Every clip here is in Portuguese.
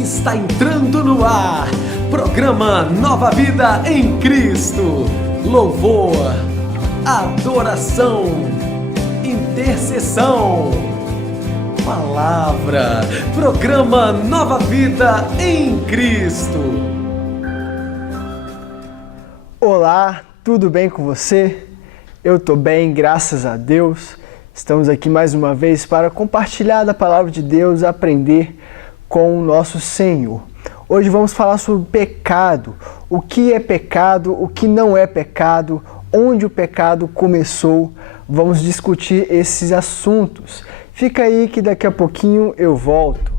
Está entrando no ar, programa Nova Vida em Cristo. Louvor, adoração, intercessão, palavra, programa Nova Vida em Cristo. Olá, tudo bem com você? Eu tô bem, graças a Deus. Estamos aqui mais uma vez para compartilhar da palavra de Deus, aprender com o nosso Senhor. Hoje vamos falar sobre pecado, o que é pecado, o que não é pecado, onde o pecado começou. Vamos discutir esses assuntos. Fica aí que daqui a pouquinho eu volto.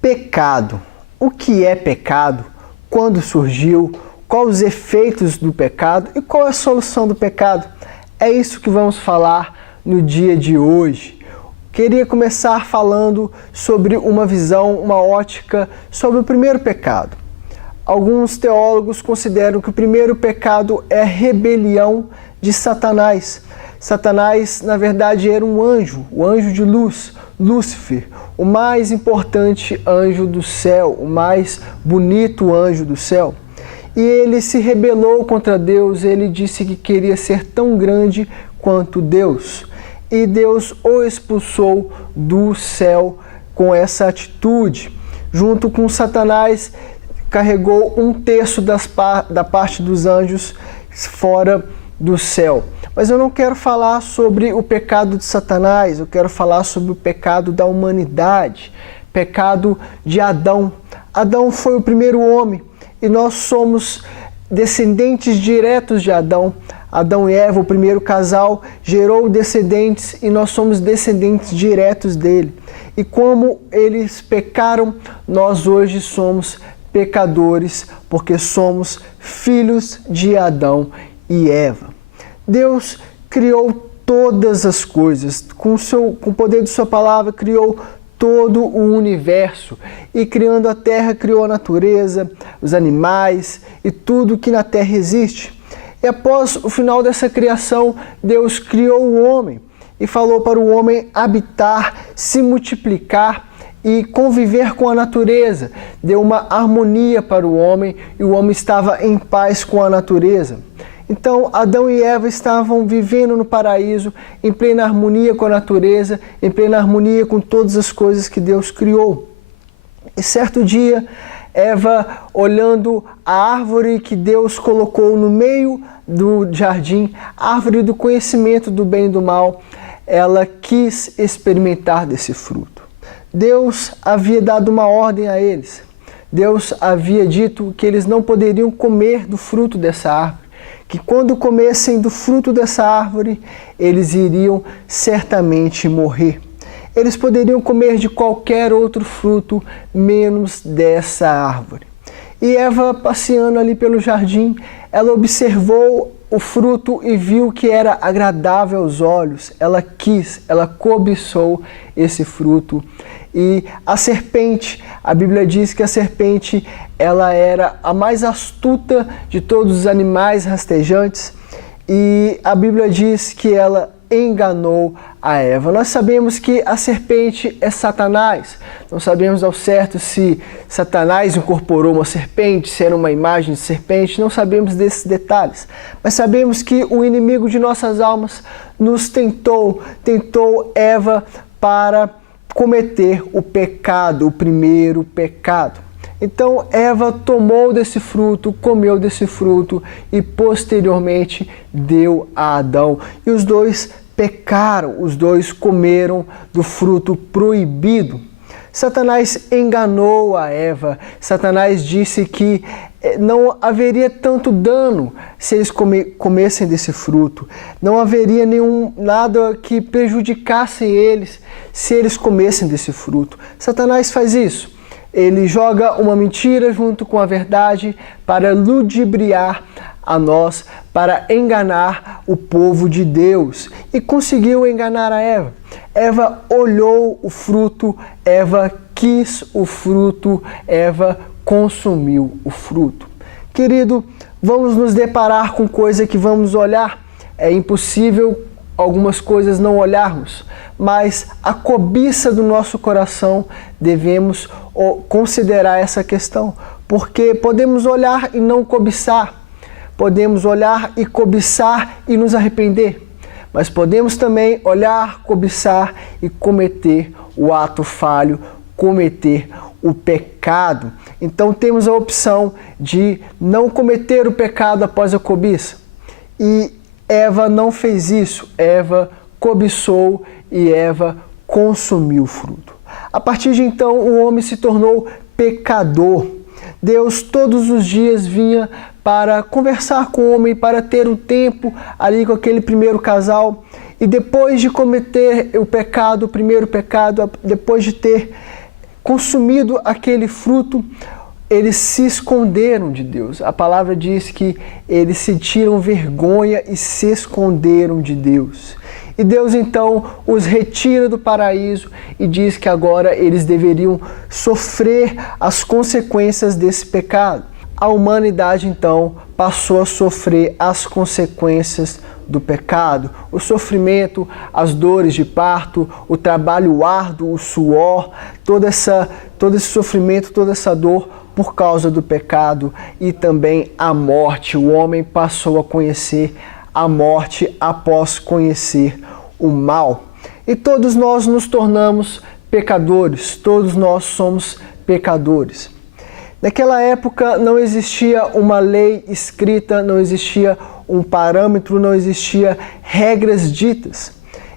Pecado. O que é pecado? Quando surgiu? Quais os efeitos do pecado? E qual é a solução do pecado? É isso que vamos falar no dia de hoje. Queria começar falando sobre uma visão, uma ótica sobre o primeiro pecado. Alguns teólogos consideram que o primeiro pecado é a rebelião de Satanás. Satanás, na verdade, era um anjo, o anjo de luz, Lúcifer, o mais importante anjo do céu, o mais bonito anjo do céu. E ele se rebelou contra Deus, ele disse que queria ser tão grande quanto Deus. E Deus o expulsou do céu com essa atitude. Junto com Satanás, carregou 1/3 da parte dos anjos fora do céu. Mas eu não quero falar sobre o pecado de Satanás, eu quero falar sobre o pecado da humanidade, pecado de Adão. Adão foi o primeiro homem e nós somos descendentes diretos de Adão. Adão e Eva, o primeiro casal, gerou descendentes e nós somos descendentes diretos dele. E como eles pecaram, nós hoje somos pecadores, porque somos filhos de Adão e Eva. Deus criou todas as coisas, com o poder de sua palavra, criou todo o universo. E criando a terra, criou a natureza, os animais e tudo que na terra existe. E após o final dessa criação, Deus criou o homem e falou para o homem habitar, se multiplicar e conviver com a natureza. Deu uma harmonia para o homem e o homem estava em paz com a natureza. Então, Adão e Eva estavam vivendo no paraíso, em plena harmonia com a natureza, em plena harmonia com todas as coisas que Deus criou. E certo dia, Eva, olhando a árvore que Deus colocou no meio do jardim, a árvore do conhecimento do bem e do mal, ela quis experimentar desse fruto. Deus havia dado uma ordem a eles. Deus havia dito que eles não poderiam comer do fruto dessa árvore, que quando comessem do fruto dessa árvore, eles iriam certamente morrer. Eles poderiam comer de qualquer outro fruto, menos dessa árvore. E Eva, passeando ali pelo jardim, ela observou o fruto e viu que era agradável aos olhos. Ela quis, ela cobiçou esse fruto. E a serpente, a Bíblia diz que a serpente, ela era a mais astuta de todos os animais rastejantes. E a Bíblia diz que ela enganou a Eva. Nós sabemos que a serpente é Satanás. Não sabemos ao certo se Satanás incorporou uma serpente, se era uma imagem de serpente. Não sabemos desses detalhes. Mas sabemos que o inimigo de nossas almas nos tentou Eva para cometer o pecado, o primeiro pecado. Então Eva tomou desse fruto, comeu desse fruto e posteriormente deu a Adão. E os dois pecaram, os dois comeram do fruto proibido. Satanás enganou a Eva. Satanás disse que não haveria tanto dano se eles comessem desse fruto. Não haveria nada que prejudicasse eles se eles comessem desse fruto. Satanás faz isso. Ele joga uma mentira junto com a verdade para ludibriar a nós, para enganar o povo de Deus. E conseguiu enganar a Eva. Eva olhou o fruto, Eva quis o fruto, Eva consumiu o fruto. Querido, vamos nos deparar com coisa que vamos olhar. É impossível algumas coisas não olharmos, mas a cobiça do nosso coração devemos considerar essa questão, porque podemos olhar e não cobiçar, podemos olhar e cobiçar e nos arrepender, mas podemos também olhar, cobiçar e cometer o ato falho, cometer o pecado. Então temos a opção de não cometer o pecado após a cobiça. E Eva não fez isso, Eva cobiçou e Eva consumiu o fruto. A partir de então, o homem se tornou pecador. Deus todos os dias vinha para conversar com o homem, para ter um tempo ali com aquele primeiro casal. E depois de cometer o pecado, o primeiro pecado, depois de ter consumido aquele fruto, eles se esconderam de Deus. A palavra diz que eles sentiram vergonha e se esconderam de Deus. E Deus então os retira do paraíso e diz que agora eles deveriam sofrer as consequências desse pecado. A humanidade então passou a sofrer as consequências do pecado, o sofrimento, as dores de parto, o trabalho árduo, o suor, todo esse sofrimento, toda essa dor por causa do pecado e também a morte. O homem passou a conhecer a morte após conhecer o mal. E todos nós nos tornamos pecadores, todos nós somos pecadores. Naquela época não existia uma lei escrita, não existia um parâmetro, não existia regras ditas.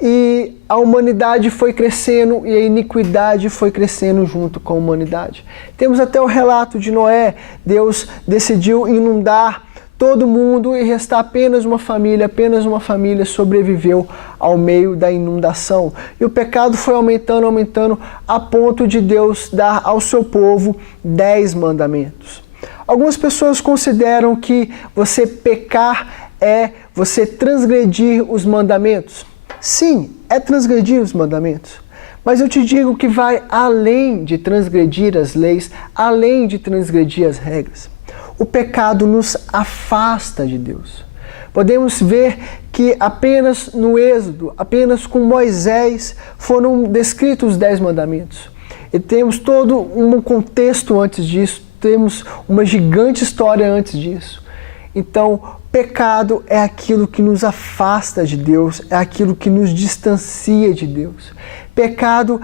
E a humanidade foi crescendo e a iniquidade foi crescendo junto com a humanidade. Temos até o relato de Noé. Deus decidiu inundar todo mundo e restar apenas uma família sobreviveu ao meio da inundação. E o pecado foi aumentando, aumentando, a ponto de Deus dar ao seu povo 10 mandamentos. Algumas pessoas consideram que você pecar é você transgredir os mandamentos. Sim, é transgredir os mandamentos. Mas eu te digo que vai além de transgredir as leis, além de transgredir as regras. O pecado nos afasta de Deus. Podemos ver que apenas no Êxodo, apenas com Moisés, foram descritos os 10 mandamentos. E temos todo um contexto antes disso, temos uma gigante história antes disso. Então, pecado é aquilo que nos afasta de Deus, é aquilo que nos distancia de Deus. Pecado,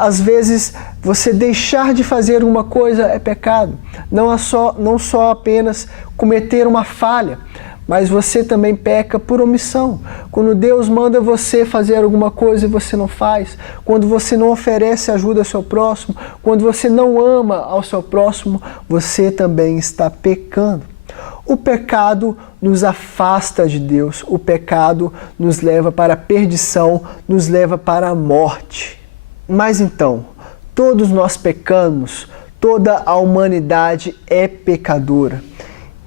às vezes, você deixar de fazer uma coisa é pecado. Não só apenas cometer uma falha, mas você também peca por omissão. Quando Deus manda você fazer alguma coisa e você não faz, quando você não oferece ajuda ao seu próximo, quando você não ama ao seu próximo, você também está pecando. O pecado nos afasta de Deus, o pecado nos leva para a perdição, nos leva para a morte. Mas então, todos nós pecamos, toda a humanidade é pecadora.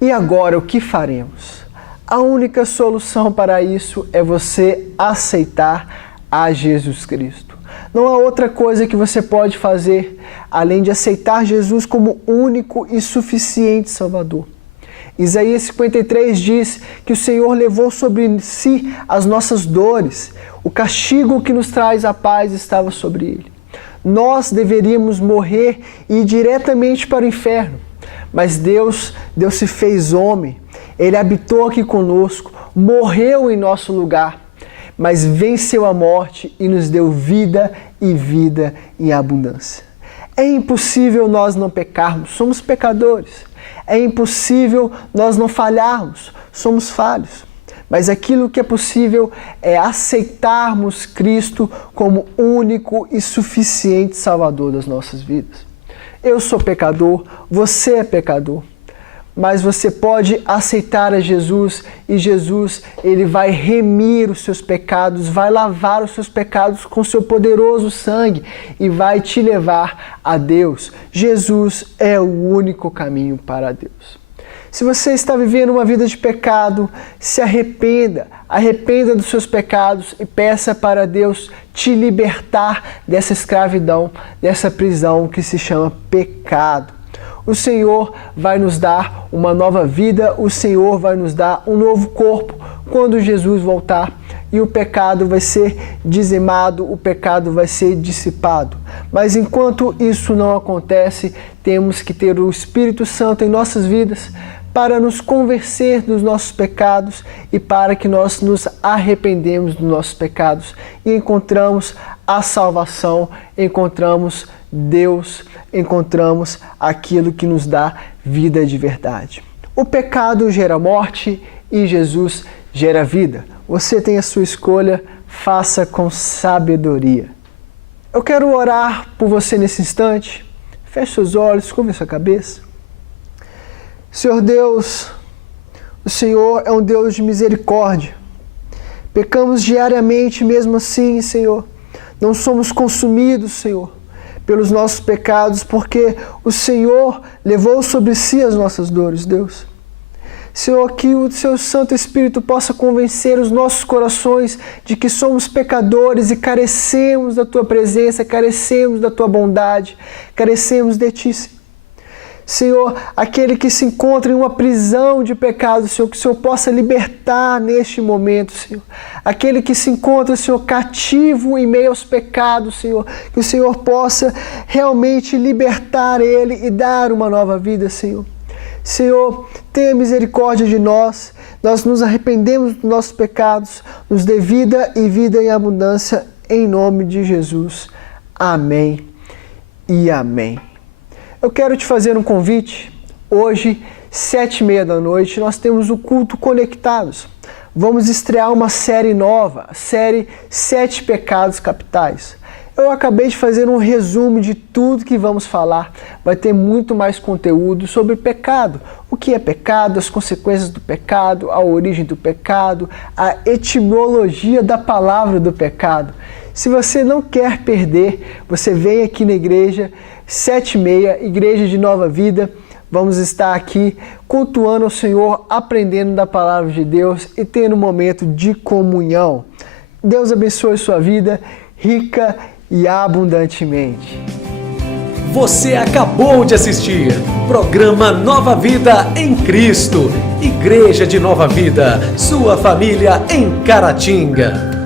E agora o que faremos? A única solução para isso é você aceitar a Jesus Cristo. Não há outra coisa que você pode fazer além de aceitar Jesus como único e suficiente Salvador. Isaías 53 diz que o Senhor levou sobre si as nossas dores. O castigo que nos traz a paz estava sobre ele. Nós deveríamos morrer e ir diretamente para o inferno. Mas Deus se fez homem. Ele habitou aqui conosco, morreu em nosso lugar, mas venceu a morte e nos deu vida e vida em abundância. É impossível nós não pecarmos, somos pecadores. É impossível nós não falharmos, somos falhos. Mas aquilo que é possível é aceitarmos Cristo como único e suficiente Salvador das nossas vidas. Eu sou pecador, você é pecador. Mas você pode aceitar a Jesus e Jesus, ele vai remir os seus pecados, vai lavar os seus pecados com seu poderoso sangue e vai te levar a Deus. Jesus é o único caminho para Deus. Se você está vivendo uma vida de pecado, se arrependa dos seus pecados e peça para Deus te libertar dessa escravidão, dessa prisão que se chama pecado. O Senhor vai nos dar uma nova vida, o Senhor vai nos dar um novo corpo quando Jesus voltar e o pecado vai ser dizimado, o pecado vai ser dissipado. Mas enquanto isso não acontece, temos que ter o Espírito Santo em nossas vidas para nos convencer dos nossos pecados e para que nós nos arrependemos dos nossos pecados e encontramos a salvação, encontramos Deus, encontramos aquilo que nos dá vida de verdade. O pecado gera morte e Jesus gera vida. Você tem a sua escolha, faça com sabedoria. Eu quero orar por você nesse instante. Feche seus olhos, curve sua cabeça. Senhor Deus, o Senhor é um Deus de misericórdia. Pecamos diariamente, mesmo assim, Senhor. Não somos consumidos, Senhor, pelos nossos pecados, porque o Senhor levou sobre si as nossas dores, Deus. Senhor, que o Seu Santo Espírito possa convencer os nossos corações de que somos pecadores e carecemos da Tua presença, carecemos da Tua bondade, carecemos de Ti, Senhor. Senhor, aquele que se encontra em uma prisão de pecado, Senhor, que o Senhor possa libertar neste momento, Senhor. Aquele que se encontra, Senhor, cativo em meio aos pecados, Senhor, que o Senhor possa realmente libertar ele e dar uma nova vida, Senhor. Senhor, tenha misericórdia de nós, nós nos arrependemos dos nossos pecados, nos dê vida e vida em abundância, em nome de Jesus. Amém e amém. Eu quero te fazer um convite. Hoje, 19h30, nós temos o culto Conectados. Vamos estrear uma série nova, a série 7 Pecados Capitais. Eu acabei de fazer um resumo de tudo que vamos falar. Vai ter muito mais conteúdo sobre pecado. O que é pecado, as consequências do pecado, a origem do pecado, a etimologia da palavra do pecado. Se você não quer perder, você vem aqui na igreja 7h30, Igreja de Nova Vida. Vamos estar aqui cultuando o Senhor, aprendendo da palavra de Deus e tendo um momento de comunhão. Deus abençoe sua vida, rica e abundantemente. Você acabou de assistir programa Nova Vida em Cristo, Igreja de Nova Vida, sua família em Caratinga.